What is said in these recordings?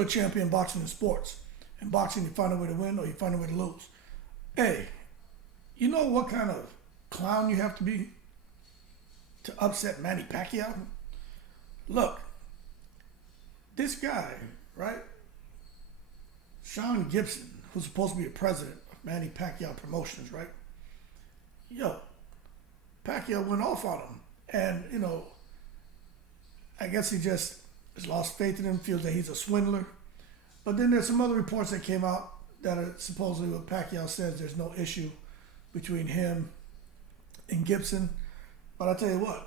hood champion boxing in sports. In boxing, you find a way to win or you find a way to lose. Hey, you know what kind of clown you have to be to upset Manny Pacquiao? Look, this guy, right? Sean Gibson, who's supposed to be the president of Manny Pacquiao Promotions, right? Yo, Pacquiao went off on him. And, I guess he just has lost faith in him, feels that he's a swindler. But then there's some other reports that came out that are supposedly what Pacquiao says there's no issue between him and Gibson. But I tell you what,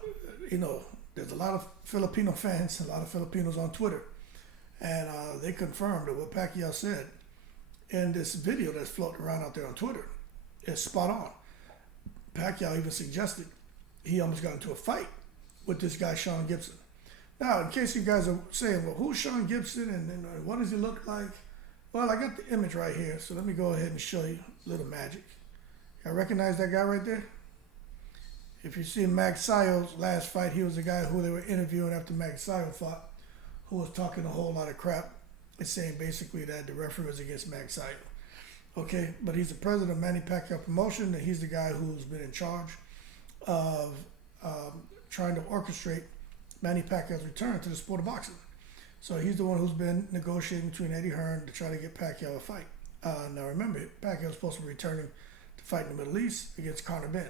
there's a lot of Filipino fans, a lot of Filipinos on Twitter, and they confirmed that what Pacquiao said in this video that's floating around out there on Twitter is spot on. Pacquiao even suggested he almost got into a fight with this guy, Sean Gibson. Now, in case you guys are saying, well, who's Sean Gibson and what does he look like? Well, I got the image right here, so let me go ahead and show you a little magic. Y'all recognize that guy right there? If you see Pacquiao's last fight, he was the guy who they were interviewing after Pacquiao fought, who was talking a whole lot of crap and saying basically that the referee was against Pacquiao. Okay, but he's the president of Manny Pacquiao Promotion, and he's the guy who's been in charge of trying to orchestrate Manny Pacquiao's return to the sport of boxing. So he's the one who's been negotiating between Eddie Hearn to try to get Pacquiao a fight. Now remember, Pacquiao was supposed to be returning to fight in the Middle East against Conor Benn.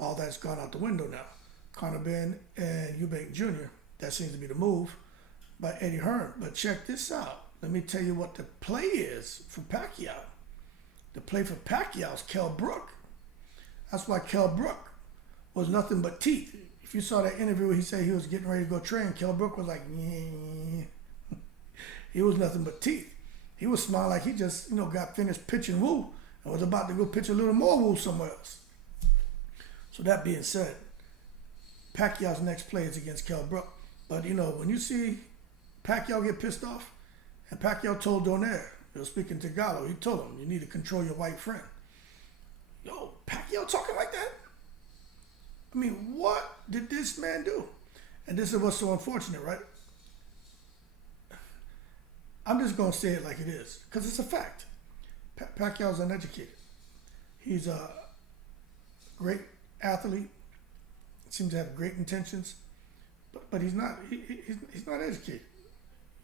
All that's gone out the window now. Conor Benn and Eubank Jr., that seems to be the move by Eddie Hearn. But check this out. Let me tell you what the play is for Pacquiao. The play for Pacquiao is Kell Brook. That's why Kell Brook was nothing but teeth. If you saw that interview where he said he was getting ready to go train, Kell Brook was like, yeah. He was nothing but teeth. He was smiling like he just, got finished pitching woo and was about to go pitch a little more woo somewhere else. So that being said, Pacquiao's next play is against Kell Brook. But, when you see Pacquiao get pissed off, and Pacquiao told Donaire, speaking to Gallo, he told him, you need to control your white friend. Yo, Pacquiao talking like that? I mean, what did this man do? And this is what's so unfortunate, right? I'm just going to say it like it is, because it's a fact. Pacquiao's uneducated. He's a great athlete, seems to have great intentions, but he's not he's not educated.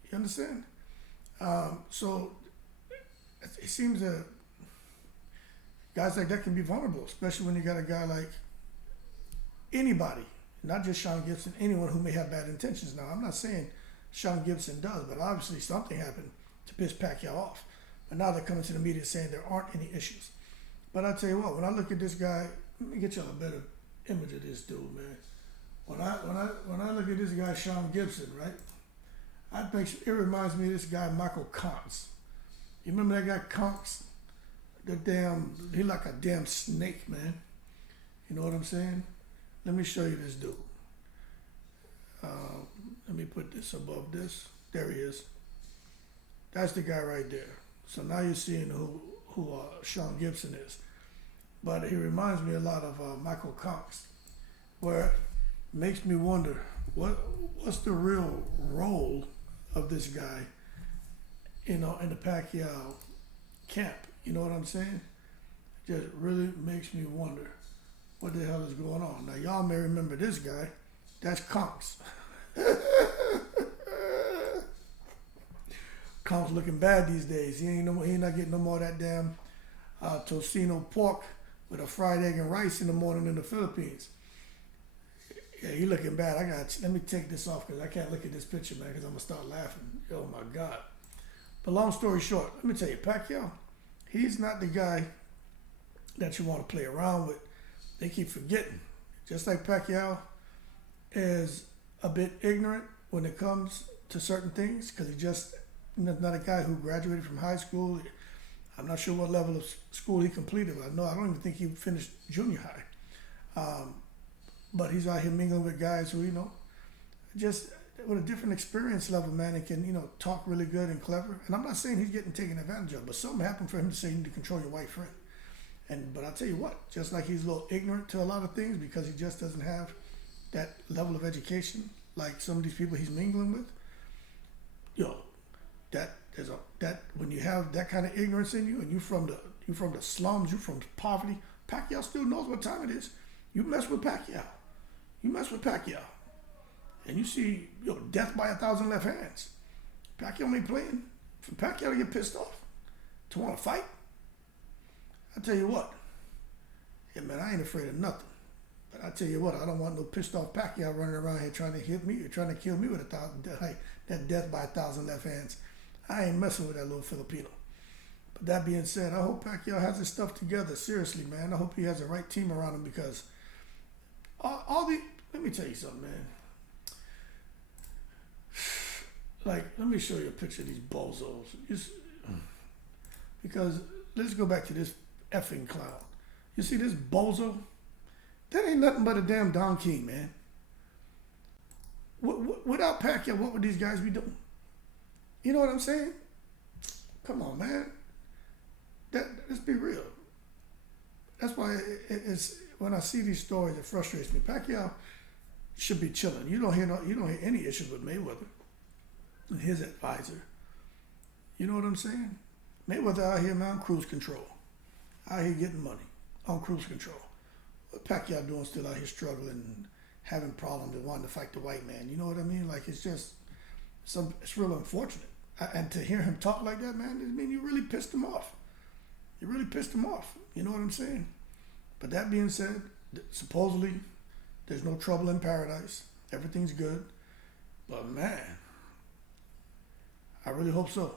You understand? So it seems that guys like that can be vulnerable, especially when you got a guy like anybody, not just Sean Gibson, anyone who may have bad intentions. Now, I'm not saying Sean Gibson does, but obviously something happened to piss Pacquiao off. But now they're coming to the media saying there aren't any issues. But I tell you what, when I look at this guy, let me get y'all a better image of this dude, man. When I look at this guy, Sean Gibson, right? It reminds me of this guy, Michael Conks. You remember that guy Conks? He like a damn snake, man. You know what I'm saying? Let me show you this dude. Let me put this above this. There he is. That's the guy right there. So now you're seeing who Sean Gibson is. But he reminds me a lot of Michael Conks, where it makes me wonder what's the real role of this guy, in the Pacquiao camp. You know what I'm saying? It just really makes me wonder what the hell is going on. Now, y'all may remember this guy. That's Conks. Conks looking bad these days. He ain't not getting no more of that damn tocino pork with a fried egg and rice in the morning in the Philippines. Yeah, he looking bad. Let me take this off because I can't look at this picture, man, because I'm going to start laughing. Oh, my God. But long story short, let me tell you, Pacquiao, he's not the guy that you want to play around with. They keep forgetting. Just like Pacquiao is a bit ignorant when it comes to certain things because he's just not a guy who graduated from high school. I'm not sure what level of school he completed, but I don't even think he finished junior high. But he's out here mingling with guys who, just with a different experience level, man, and can, talk really good and clever. And I'm not saying he's getting taken advantage of, but something happened for him to say you need to control your white friend. But I'll tell you what, just like he's a little ignorant to a lot of things because he just doesn't have that level of education like some of these people he's mingling with, that that when you have that kind of ignorance in you, and you from the slums, you from poverty. Pacquiao still knows what time it is. You mess with Pacquiao, and you see death by 1,000 left hands. Pacquiao ain't playing. For Pacquiao to get pissed off, to want to fight, I tell you what, yeah man, I ain't afraid of nothing. But I tell you what, I don't want no pissed off Pacquiao running around here trying to hit me or trying to kill me with that death by 1,000 left hands. I ain't messing with that little Filipino. But that being said, I hope Pacquiao has his stuff together. Seriously, man. I hope he has the right team around him because let me tell you something, man. Like, let me show you a picture of these bozos. Because let's go back to this effing clown. You see this bozo? That ain't nothing but a damn Don King, man. Without Pacquiao, what would these guys be doing? You know what I'm saying? Come on, man. Let's be real. That's why it's when I see these stories, it frustrates me. Pacquiao should be chilling. You don't hear any issues with Mayweather and his advisor. You know what I'm saying? Mayweather out here, man, on cruise control. Out here getting money on cruise control. What Pacquiao doing still out here struggling and having problems and wanting to fight the white man? You know what I mean? Like, it's just it's real unfortunate. And to hear him talk like that, man, I mean, you really pissed him off. You really pissed him off. You know what I'm saying? But that being said, supposedly there's no trouble in paradise. Everything's good. But man, I really hope so.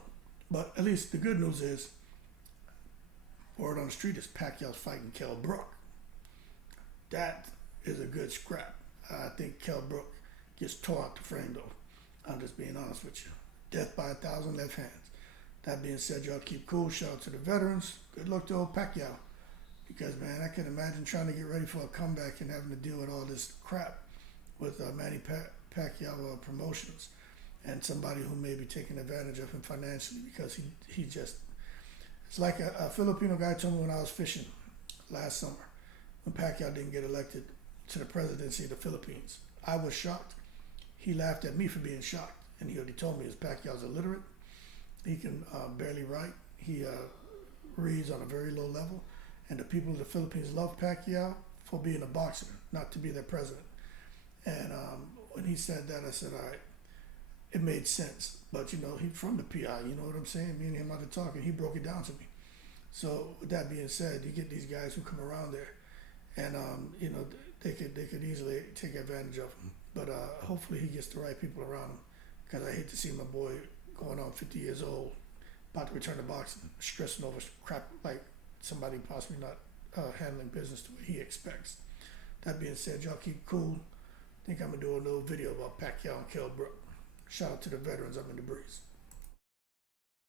But at least the good news is, word on the street is Pacquiao's fighting Kell Brook. That is a good scrap. I think Kell Brook gets tore out the frame though. I'm just being honest with you. Death by 1,000 left hands. That being said, y'all keep cool. Shout out to the veterans. Good luck to old Pacquiao. Because, man, I can imagine trying to get ready for a comeback and having to deal with all this crap with Manny Pacquiao promotions and somebody who may be taking advantage of him financially because he just... It's like a Filipino guy told me when I was fishing last summer when Pacquiao didn't get elected to the presidency of the Philippines. I was shocked. He laughed at me for being shocked. And he told me Pacquiao's illiterate. He can barely write. He reads on a very low level. And the people of the Philippines love Pacquiao for being a boxer, not to be their president. And when he said that, I said, all right, it made sense. But, he's from the PI, you know what I'm saying? Me and him had to talk, and he broke it down to me. So with that being said, you get these guys who come around there, and, they could easily take advantage of him. But hopefully he gets the right people around him. Because I hate to see my boy going on 50 years old, about to return to boxing, stressing over crap like somebody possibly not handling business the way he expects. That being said, y'all keep cool. I think I'm going to do a little video about Pacquiao and Kell Brook. Shout out to the veterans. I'm in the breeze.